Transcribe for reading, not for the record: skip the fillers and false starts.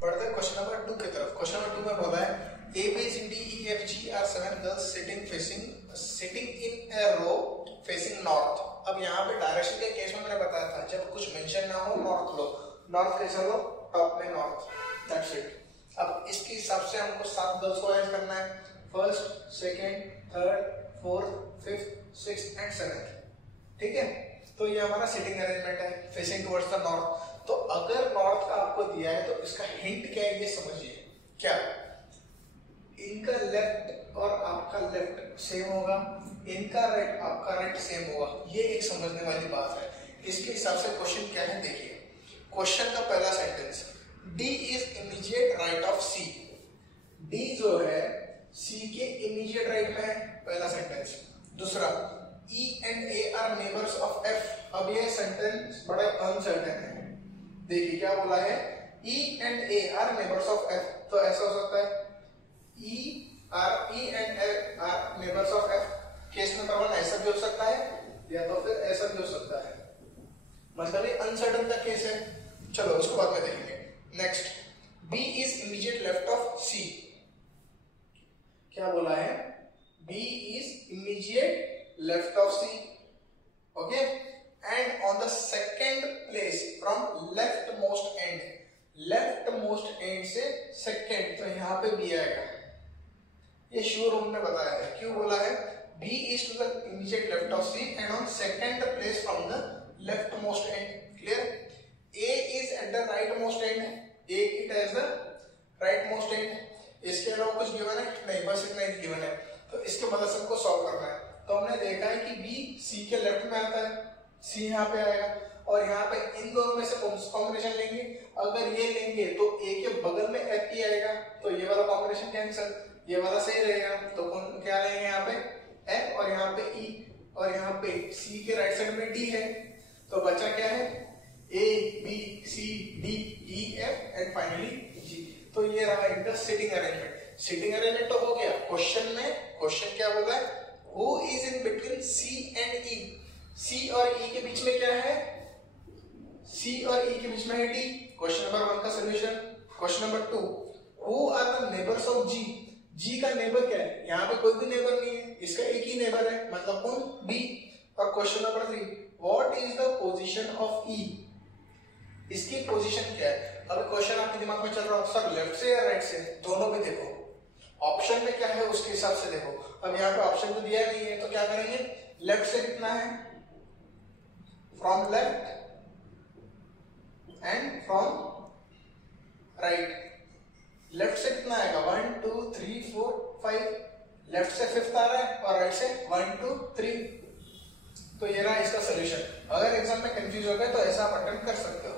बढ़ते हैं question number 2 की तरफ। क्वेश्चन नंबर 2 में बोला है A, B, C, D, E, F, G are 7 girls sitting in a row facing north। अब यहाँ पे डायरेक्शन के केस में मैंने बताया था जब कुछ मेंशन ना हो नॉर्थ लो, नॉर्थ कैसा लो, टॉप में नॉर्थ, दैट्स इट। अब इसके हिसाब से हमको 7 गर्ल्स को अरेंज करना है, first, second, third, fourth, fifth, sixth and seventh. ठीक है, तो ये हमारा सिटिंग अरेंजमेंट है फेसिंग टुवर्ड्स द नॉर्थ। तो अगर नॉर्थ का आपको दिया है तो इसका हिंट क्या है ये समझिए। क्या इनका लेफ्ट और आपका लेफ्ट सेम होगा, इनका राइट आपका राइट सेम होगा, ये एक समझने वाली बात है। इसके हिसाब से क्वेश्चन क्या है देखिए। क्वेश्चन का पहला sentence, D is immediate right of C। D जो है C के इमीडिएट राइट में है, पहला सेंटेंस। दूसरा, E and A are neighbors of F। अब ये सेंटेंस बड़ा अनसर्टेन है। देखिए क्या बोला है, E and A are neighbors of F। तो ऐसा हो सकता है E and F are neighbors of F। Case number 1 ऐसा भी हो सकता है या तो फिर ऐसा भी हो सकता है, मतलब ये अनसर्टेन का केस है। चलो उसको बाद में देखेंगे। Next, B is immediate left of C। क्या बोला है, B is immediate left of C, okay, and on the second place from leftmost end। leftmost end से second, तो यहाँ पे B आएगा। ये श्योर हमने बताया है। क्यों बोला है, B is to the immediate left of C and on second place from the leftmost end। clear? A is at the rightmost end। A it as the rightmost end। इसके अलावा कुछ गिवन है नहीं, बस इतना ही गिवन है। तो इसके मदद से हमको सॉल्व करना है। तो हमने देखा है कि B C के लेफ्ट में आता है, C यहाँ पे आएगा और यहाँ पे इन दोनों में से कॉम्बिनेशन लेंगे। अगर ये लेंगे तो A के बगल में F ही आएगा, तो ये वाला कॉम्बिनेशन कैंसिल, ये वाला सही रहेगा। तो कौन क्या रहेंगे यहाँ पे, F और यहाँ पे E, और यहाँ पे C के राइट साइड में D है। तो बचा क्या है, A B C D E F and finally G। तो ये रहा इनका सिटिंग अरेंजमेंट। सिटिंग अरेंजमेंट तो हो गया। क्वेश्चन में क्वेश्चन क्या बोला है, Who is in between C and E। C और E के बीच में क्या है, C और E के बीच में है D। क्वेश्चन नंबर 1 का solution. Question number 2, Who are the neighbors of G। G का नेबर क्या है, यहाँ पे कोई भी नेबर नहीं है, इसका एक ही नेबर है, मतलब कौन, B। और question number 3, What is the position of E। इसकी पोजीशन क्या है। अब क्वेश्चन आपके दिमाग में चल रहा हो सर लेफ्ट से या राइट से, दोनों भी देखो, ऑप्शन में क्या है उसके हिसाब से देखो। अब यहाँ पे ऑप्शन तो दिया नहीं है, तो क्या करेंगे, लेफ्ट से कितना है, from left and from right. Left से कितना आएगा, 1 2 3 4 5। लेफ्ट से 5th आ रहा है और राइट से 1 2 3। तो ये रहा इसका सोल्यूशन। अगर एग्जाम में कंफ्यूज हो गए तो ऐसा आप अटेम्प्ट कर सकते हो।